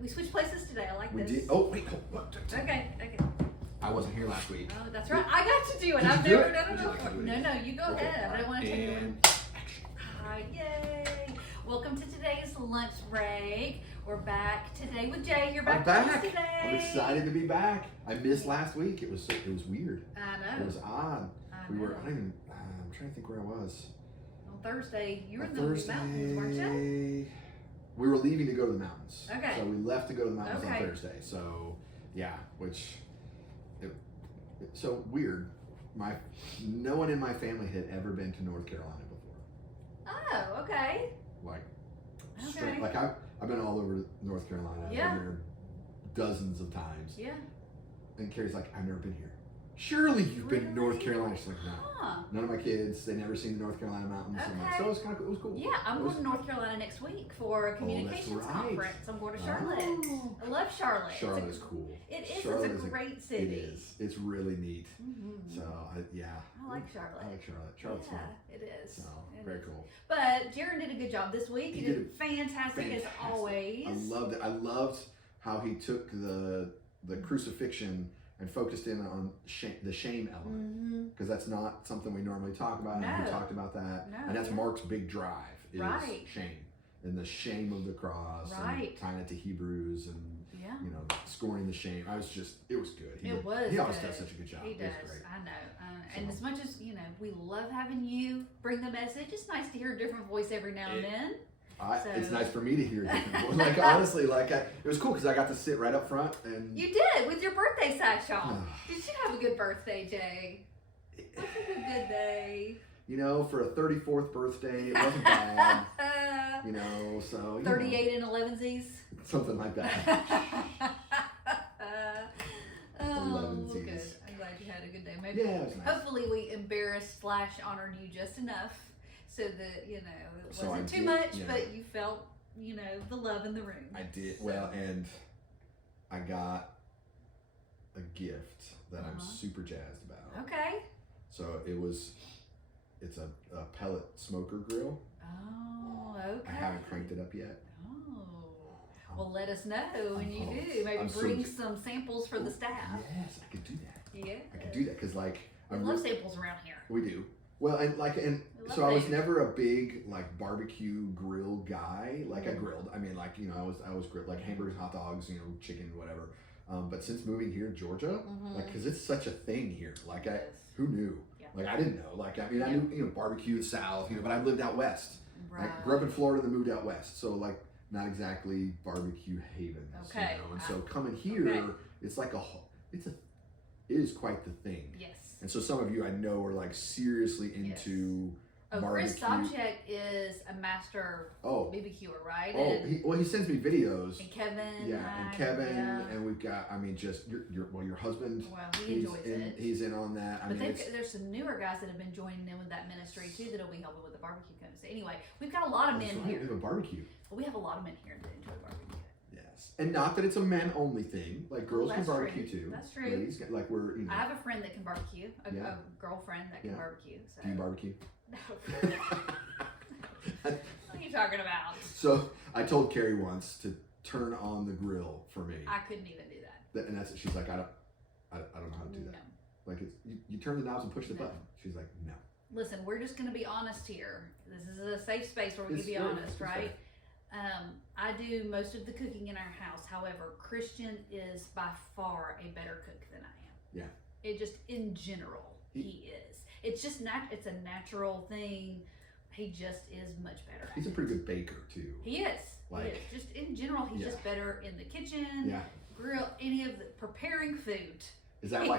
We switched places today. I like We this. did. Oh, wait. What? Okay. I wasn't here last week. Oh, that's right. I got to do it. Did I've you do never it? done it Would you like to before. do it? No, you go ahead. I don't want to take it. And action. Hi, yay. Welcome to today's lunch break. We're back today with Jay. You're back, I'm back. with us today. I'm excited to be back. I missed last week. It was weird. I know. It was odd. I We were. know. I don't even. I'm trying to think where I was. On Thursday, you were On in the mountains, weren't you? We were leaving to go to the mountains. Okay. So we left to go to the mountains Okay. on Thursday. So yeah, so weird. No one in my family had ever been to North Carolina before. Oh, okay. Like, Okay. like I've been all over North Carolina. Yeah. I've been there dozens of times. Yeah. And Carrie's like, I've never been here. Surely you've been to North Really? Carolina. She's like, no. Huh. None of my kids, they never seen the North Carolina mountains. I'm like, Okay. so it was kind of, it was cool. Yeah, I'm It was- going to North Carolina next week for a communications right. conference. I'm going to Charlotte. Oh. I love Charlotte. Charlotte It's is cool. It is. Charlotte It's a great city. It is. It's really neat. Mm-hmm. So yeah. I like Charlotte. I like Charlotte. Charlotte's fun. Yeah, it is. So It very is. cool. But Jaron did a good job this week. He He did fantastic as always. I loved it. I loved how he took the crucifixion and focused in on the shame element, because that's not something we normally talk about. And we No. talked about that, No, and that's yeah. Mark's big drive is Right. shame and the shame of the cross, Right. and tying it to Hebrews and Yeah. scoring the shame. It was good. It was He always good. does such a good job. He It was does. great. I know. And So- as much as, we love having you bring the message, it's nice to hear a different voice every now and then. It's So- nice for me to hear different voice. Like honestly, it was cool because I got to sit right up front and You did with your birthday sash on. Did you have a good birthday, Jay? Was it a good day? for a 34th birthday, it wasn't bad. So 38 and 11sies. something like that. Oh, 11sies. good. I'm glad you had a good day. Maybe. Yeah, it was nice. Hopefully, we embarrassed / honored you just enough so that it So wasn't I too did, much, yeah. but you felt the love in the room. I did So- well, and I got a gift that I'm Uh-huh. super jazzed about. Okay. So it's a pellet smoker grill. Oh, okay. I haven't cranked it up yet. Oh. Well, let us know when you pumped. do. Maybe I'm so bring j- some samples for the staff. Yes, I could do that. Yeah. I could do that because We love samples around here. we do. Well, and We so love I was things. never a big barbecue grill guy. I Mhm. grilled. I mean, I was grilled hamburgers, hot dogs, chicken, whatever. But since moving here to Georgia, Mhm. because it's such a thing here. Yes. Who knew? Yeah. I didn't know. I knew barbecue South. But I lived out west. Right. I grew up in Florida and then moved out west. So not exactly barbecue havens. Okay. And so coming here, Okay. it's it is quite the thing. Yes. And so some of you I know are seriously into Oh, Chris barbecue. Sobchak is a master Oh, BBQer, right? oh, And, he sends me videos. and Kevin. Yeah, and I- Kevin, yeah. and we've got. just your husband. Well, he enjoys it. He's in on that. But there's some newer guys that have been joining in with that ministry too that'll be helping with the barbecue cones. So anyway, we've got a lot of that's men right, here. we have a barbecue. We have a lot of men here that enjoy barbecue. Yes, and not that it's a men only thing. Girls can that's barbecue true. too. That's true. Ladies, we're I have a friend that can barbecue, Yeah. a girlfriend that can Yeah. barbecue. So. Do you barbecue? No. What are you talking about? So I told Carrie once to turn on the grill for me, I couldn't even do that. and she's like, I don't know how to do that. No. You turn the knobs and push the No. button. She's like, no. Listen, we're just going to be honest here. This is a safe space where we It's can be very- honest, it's right? I do most of the cooking in our house. However, Christian is by far a better cook than I am. Yeah. It just, in general, he is. It's just it's a natural thing. He just is much better. He's a pretty good baker too. He is. He is. Just in general, he's Yeah. just better in the kitchen, Yeah. grill, any of the preparing food. Is that why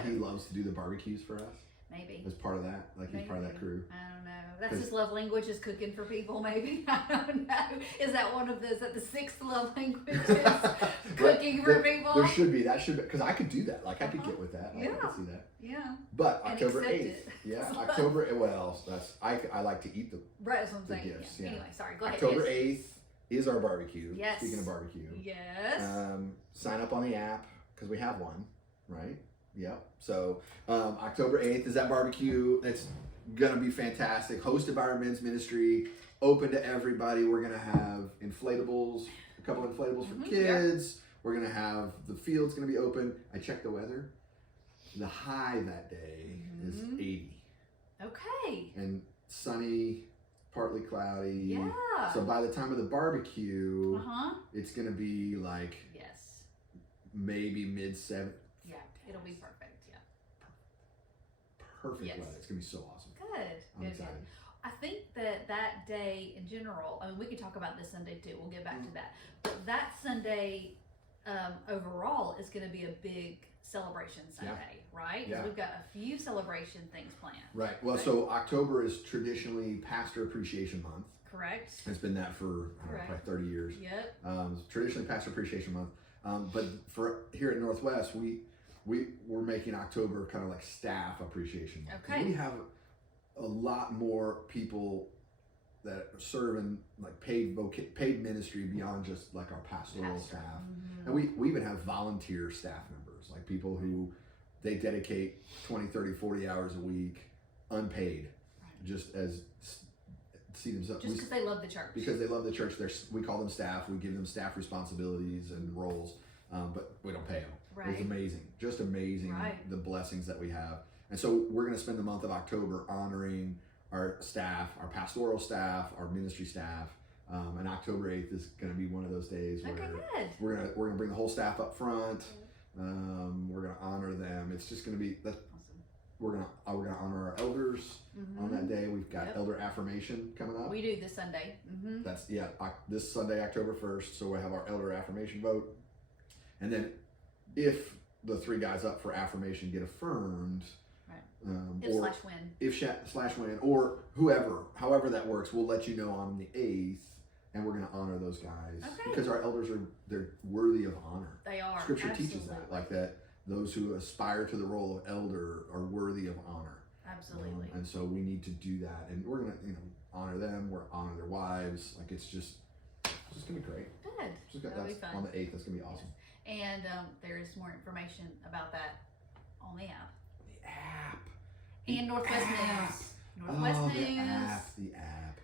he loves to do the barbecues for us? Maybe. As part of that, he's part of that crew. I don't know. That's 'Cause- his love language is cooking for people. Maybe I don't know. Is that one of those? Is that the sixth love language? Is cooking for people. There should be. That should be because I could do that. I could Uh-huh. get with that. I Yeah. could see that. Yeah. But And October accept 8th. it. Yeah, October. Well, I like to eat the Right. That's what I'm the saying. gifts, Yeah. yeah. Anyway, sorry. Go ahead. October yes. 8th is our barbecue. Yes. Speaking of barbecue. Yes. Sign up on the app because we have one, right? Yep. So October 8th is that barbecue. It's gonna be fantastic. Hosted by our men's ministry, open to everybody. We're gonna have inflatables, a couple inflatables for Mhm, kids. We're gonna have the field's gonna be open. I checked the weather. The high that day is 80 Okay. and sunny, partly cloudy. Yeah. So by the time of the barbecue, It's gonna be like yes. maybe mid-70s. Yeah. It'll be perfect. Yeah. Perfect Yes. weather. It's gonna be so awesome. Good. I'm excited. I think that day in general, I mean, we could talk about this Sunday too. We'll get back to that. But that Sunday overall is going to be a big celebration Sunday, right? 'Cause Yeah. we've got a few celebration things planned. Right. Well, so October is traditionally Pastor Appreciation Month. Correct? It's been that for I don't know, Correct. probably 30 years. Yep. It's traditionally Pastor Appreciation Month. But for here at Northwest, we're making October kind of like Staff Appreciation Month. 'Cause Okay. we have a lot more people that serve in like paid ministry beyond just like our pastoral Pastor. staff. Mhm. And we even have volunteer staff members, like people who they dedicate 20, 30, 40 hours a week unpaid, Right. just as see themselves. Just because they love the church. Because they love the church, we call them staff. We give them staff responsibilities and roles, but we don't pay them. Right. It's amazing, just amazing Right. the blessings that we have. And so we're going to spend the month of October honoring our staff, our pastoral staff, our ministry staff. And October 8th is going to be one of those days where Okay, good. we're gonna bring the whole staff up front. We're gonna honor them. It's just gonna be that Awesome. we're gonna honor our elders on that day. We've got Yep. elder affirmation coming up. We do this Sunday. Mm-hmm. That's this Sunday, October 1st. So we'll have our elder affirmation vote, and then if the three guys up for affirmation get affirmed, If or slash win. if slash win or however that works, we'll let you know on the 8th, and we're gonna honor those guys Okay. because our elders they're worthy of honor. They are. Scripture teaches Absolutely. that, like that those who aspire to the role of elder are worthy of honor. Absolutely. And so we need to do that, and we're gonna honor them. We're honor their wives. Like it's just gonna be great. Good. That'll be fun. On the 8th. That's gonna be awesome. And there is more information about that on the app. The app. And Northwest app. News. Northwest Oh, News. the app.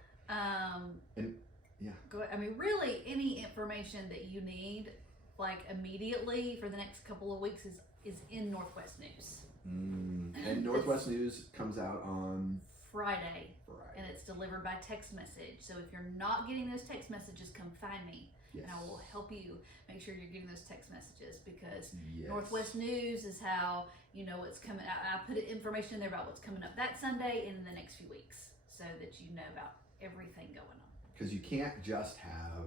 And yeah. I mean, really, any information that you need, like immediately for the next couple of weeks, is in Northwest News. And Northwest News comes out on Friday, Friday. and it's delivered by text message. So if you're not getting those text messages, come find me, Yes. and I will help you make sure you're getting those text messages because Yes. Northwest News is how you know what's coming. I put information in there about what's coming up that Sunday and in the next few weeks, so that you know about everything going on. Because you can't just have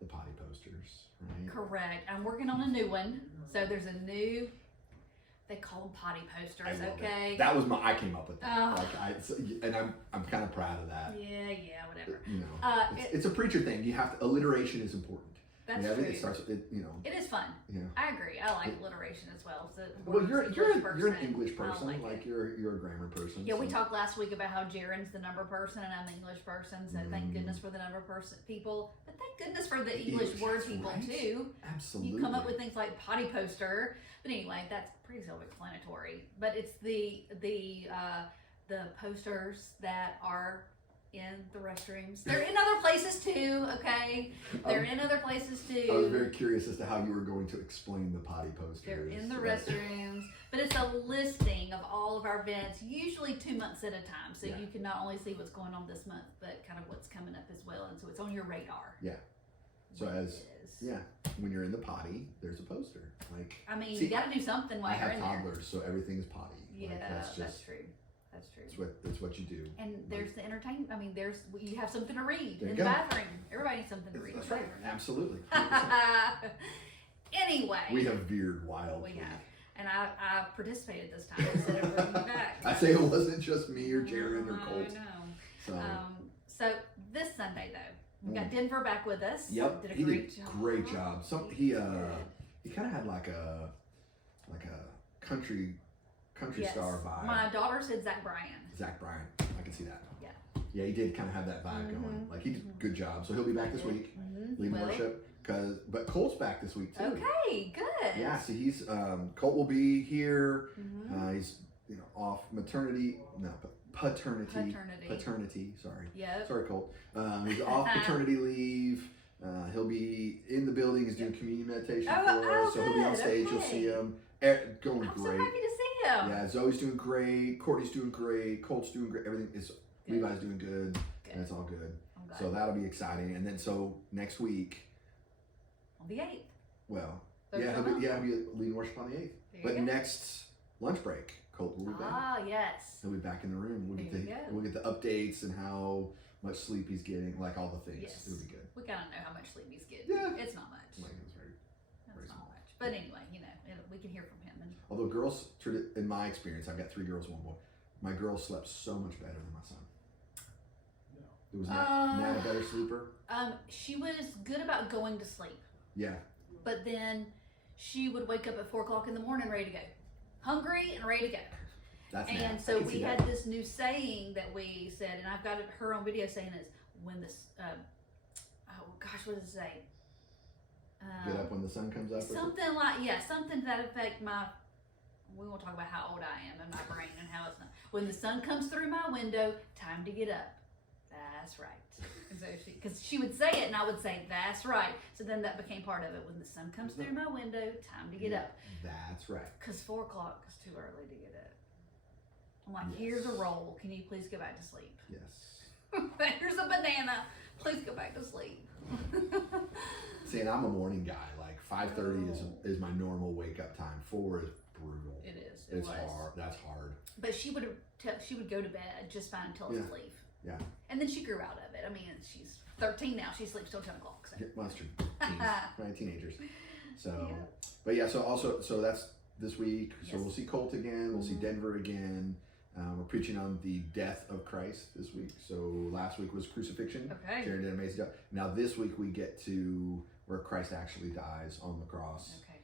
the potty posters, right? Correct. I'm working on a new one. So there's a new. They call them potty posters. I love Okay. it. That was I came up with that. Oh. And I'm kind of proud of that. Yeah. Whatever. You know, it's a preacher thing. You have to. Alliteration is important. That's yeah, true. It starts. It is fun. Yeah. I agree. I like alliteration as well. So Well, you're an person. English I person. like it. You're a grammar person. Yeah, we so- talked last week about how Jaren's the number person and I'm the English person. So thank goodness for the number person people, but thank goodness for the English word that's people right. too. Absolutely. You come up with things like potty poster, but anyway, that's pretty self-explanatory. But it's the posters that are in the restrooms. They're in other places too. Okay, they're in other places too. I was very curious as to how you were going to explain the potty posters. They're in the Right. restrooms, but it's a listing of all of our events, usually 2 months at a time. So Yeah. you can not only see what's going on this month, but kind of what's coming up as well. And so it's on your radar. Yeah. So It as is. yeah, when you're in the potty, there's a poster. Like I mean, See, you got to do something while I you're have in there. toddlers, so everything's potty. Yeah, Like, that's just true. That's true. it's what you do. And there's the entertainment. I mean, you have something to read There in you the go. bathroom. Everybody needs something to read. That's in the right. bathroom. Absolutely. 100%. Anyway. We have veered wildly. We have. And I participated this time instead of bringing you back. I say it wasn't just me or Jaron or I Colt. know. So So this Sunday though, we got Denver back with us. yep, Did a he great did job. great job. He He did. kind of had like a country Yes. star vibe. My daughter said Zach Bryan. Zach Bryan, I can see that. Yeah. Yeah, he did kind of have that vibe going. Like he did a good job. So he'll be back this week, leading Well, worship. But Colt's back this week too. Okay, good. Yeah, so he's Colt will be here. Mhm. He's off paternity. Paternity. Paternity. Sorry. Yep. Sorry, Colt. He's off paternity leave. He'll be in the building. He's doing communion meditation Oh, for us. So he'll be on good. stage. You'll Okay. see him. Going I'm so great. happy to see him. Yeah, Zoe's doing great. Courtney's doing great. Colt's doing great. Everything is. Good. Levi's doing good. Good. And it's all good. I'm glad. So that'll be exciting. And then so next week, On the 8th. well, Thursday he'll night. be leading worship on the 8th. There you But go. next lunch break, Colt will be back. Ah, yes. He'll be back in the room. There you go. We'll get the updates and how much sleep he's getting, like all the things. Yes. It'll be good. We gotta know how much sleep he's getting. Yeah. It's not much. Like, it's very- It's very not small. much. But anyway, we can hear from him. And Although girls, in my experience, I've got 3 girls, 1 boy. My girls slept so much better than my son. No. It was Nat a better sleeper. she was good about going to sleep, Yeah. but then she would wake up at 4 o'clock in the morning ready to go, hungry and ready to go. That's And Nat. I so can we see had that. this new saying that we said, and I've got her on video saying is when this, oh gosh, what does it say? Get up when the sun comes up. Or Something something to that effect. We won't talk about how old I am and my brain and how it's not. When the sun comes through my window, time to get up. That's right. And so because she would say it and I would say, that's right. So then that became part of it. When the sun comes through my window, time to get up. That's right. Because 4 o'clock is too early to get up. I'm like, Yes. here's a roll. Can you please go back to sleep? Yes. Here's a banana. Please go back to sleep. See, and I'm a morning guy. Like 5:30 is my normal wake up time. 4 is brutal. It is. It's hard. That's hard. But she would go to bed just fine until it's leave. Yeah. And then she grew out of it. I mean, she's 13 now. She sleeps till 10 o'clock. So. Yeah, well, that's true. Teens, right? Teenagers. So, Yeah. but yeah. So that's this week. So Yes. we'll see Colt again. We'll see Mhm. Denver again. We're preaching on the death of Christ this week. So last week was crucifixion. Okay. Jared did an amazing job. Now this week we get to where Christ actually dies on the cross. Okay.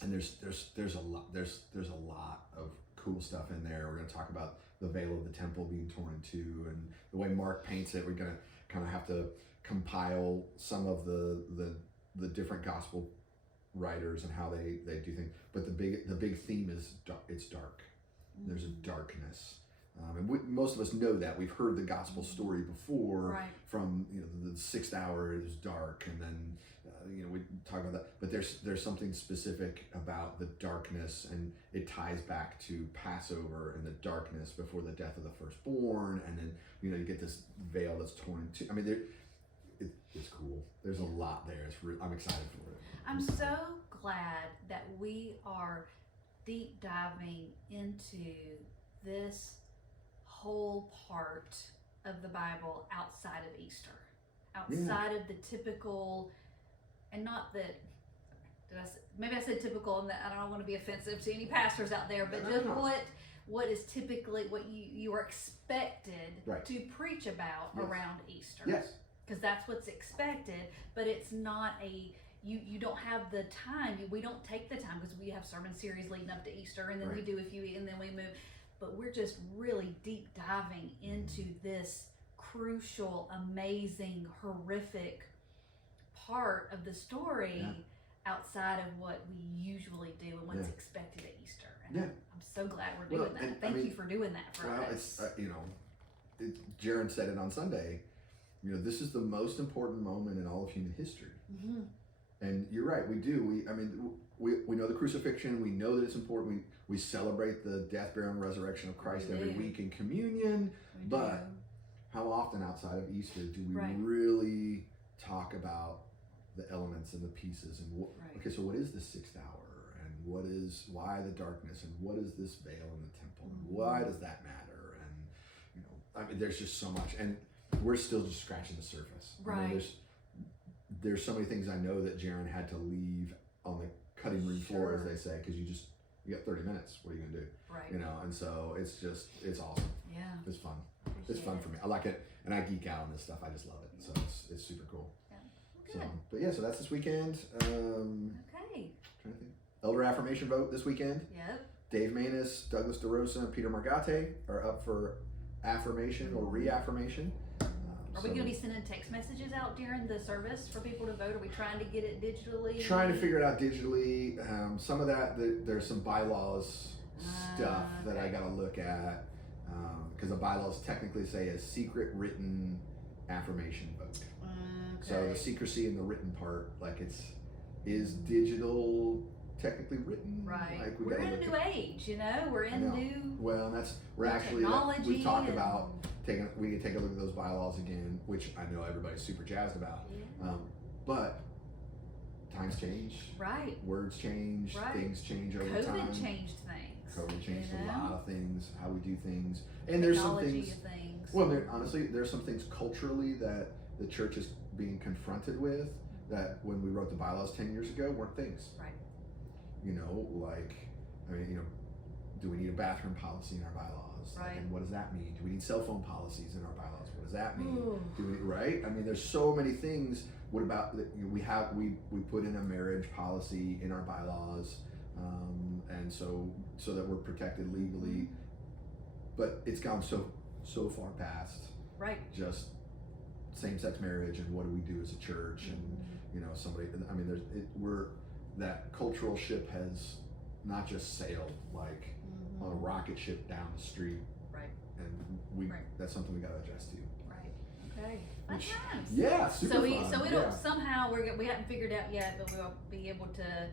And there's a lot of cool stuff in there. We're going to talk about the veil of the temple being torn in two, and the way Mark paints it. We're going to kind of have to compile some of the different gospel writers and how they do things. But the big theme is it's dark. There's a darkness, and most of us know that. We've heard the gospel story before. Right. From the 6th hour is dark, and then we talk about that. But there's something specific about the darkness, and it ties back to Passover and the darkness before the death of the firstborn, and then you get this veil that's torn in two. I mean, it's cool. There's a lot there. I'm excited for it. I'm so glad that we are deep diving into this whole part of the Bible outside of Easter, outside of the typical, and not that. Maybe I said typical, and that I don't want to be offensive to any pastors out there, but just what is typically what you are expected to preach about around Easter. Yes. Because that's what's expected, but it's not you don't have the time. We don't take the time because we have sermon series leading up to Easter, and then we do a few, and then we move. But we're just really deep diving into this crucial, amazing, horrific part of the story outside of what we usually do and what's expected at Easter. And I'm so glad we're doing that. Thank you for doing that for us. It's Jaron said it on Sunday. This is the most important moment in all of human history. Mm-hmm. And you're right, we do. We know the crucifixion. We know that it's important. We celebrate the death, burial, and resurrection of Christ every week in communion. But how often outside of Easter do we really talk about the elements and the pieces? And okay, so what is the 6th hour? And why the darkness? And what is this veil in the temple? And why does that matter? And there's just so much. And we're still just scratching the surface. Right. There's so many things I know that Jaron had to leave on the cutting room floor, as they say, because you got 30 minutes. What are you gonna do? Right. And so it's awesome. Yeah. It's fun. It's fun for me. I like it, and I geek out on this stuff. I just love it. So it's super cool. Yeah. Good. So that's this weekend. Okay. Trying to think. Elder affirmation vote this weekend. Yep. Dave Maness, Douglas DeRosa, and Peter Margate are up for affirmation or reaffirmation. Are we going to be sending text messages out during the service for people to vote? Are we trying to get it digitally? Trying to figure it out digitally. Some of that, there's some bylaws stuff that I got to look at, because the bylaws technically say a secret written affirmation vote. So Okay. the secrecy in the written part, like is digital technically written? Right. Like we We're gotta in a look new at- age, you know? We're I in know. new Well, and we're actually technology. we've talked and- about we can take a look at those bylaws again, which I know everybody's super jazzed about. Yeah. But times change, Right. words change, Right. things change over COVID time. changed things. COVID changed you a know? lot of things, how we do things, and there's some Technology things. of things. Well, honestly, there's some things culturally that the church is being confronted with that when we wrote the bylaws 10 years ago weren't things. Right. You know, like, I mean, you know, do we need a bathroom policy in our bylaws? Like, Right. and what does that mean? Do we need cell phone policies in our bylaws? What does that mean? Ooh. Do we, right? I mean, there's so many things. What about, you know, we put in a marriage policy in our bylaws, and so that we're protected legally, but it's gone so far past Right. just same-sex marriage and what do we do as a church, and you know, somebody, I mean, that cultural ship has not just sailed like on a rocket ship down the street, Right. and Right. that's something we got to adjust to. Right. Okay. Fun Which- times. Yeah, super So fun. it'll yeah. somehow we haven't figured out yet, but we'll be able to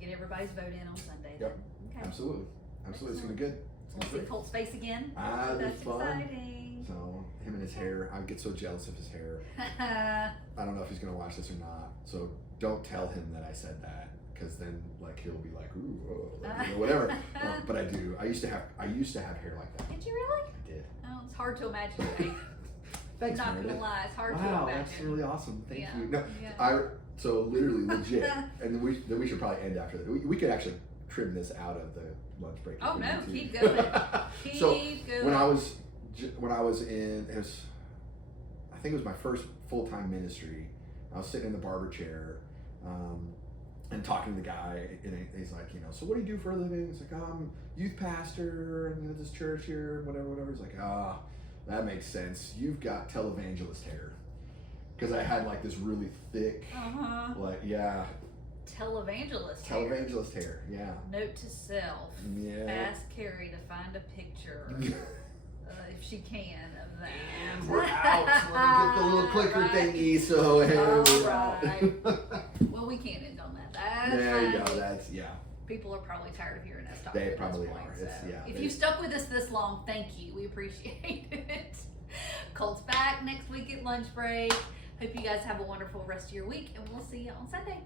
get everybody's vote in on Sunday. Yep. Okay. Absolutely, it's gonna be good. So we'll see Colt's face again. Ah, it'll be That's fun. exciting. So him and his hair, I get so jealous of his hair. I don't know if he's gonna watch this or not. So don't tell him that I said that, because then like he'll be like, ooh, you know, whatever. But I do. I used to have hair like that. Did you really? I did. Oh, it's hard to imagine. Right? Thanks, Not Meredith. gonna lie, it's hard to Wow, imagine. that's really awesome. Thank Yeah, you. No, yeah. so literally legit, and then we should probably end after that. We could actually trim this out of the lunch break. if Oh we no, need to. keep going. Keep So, going. when I was in, I think it was my first full-time ministry. I was sitting in the barber chair, and talking to the guy, and he's like, you know, so what do you do for a living? It's like, I'm youth pastor, and you know, this church here, whatever. He's like, that makes sense. You've got televangelist hair, because I had like this really thick, Uh-huh. like Televangelist. hair. televangelist hair. Yeah, Note to self. yeah. Ask Carrie to find a picture, if she can, of that. And we're out. So let me get the little clicker Right. thingy. So we're Alright. out. Well, we can't end on that. That's There you fine. go. That's People are probably tired of hearing us talk. They at this probably point, are. so It's- yeah, if they- you stuck with us this long, thank you. We appreciate it. Colt's back next week at lunch break. Hope you guys have a wonderful rest of your week, and we'll see you on Sunday.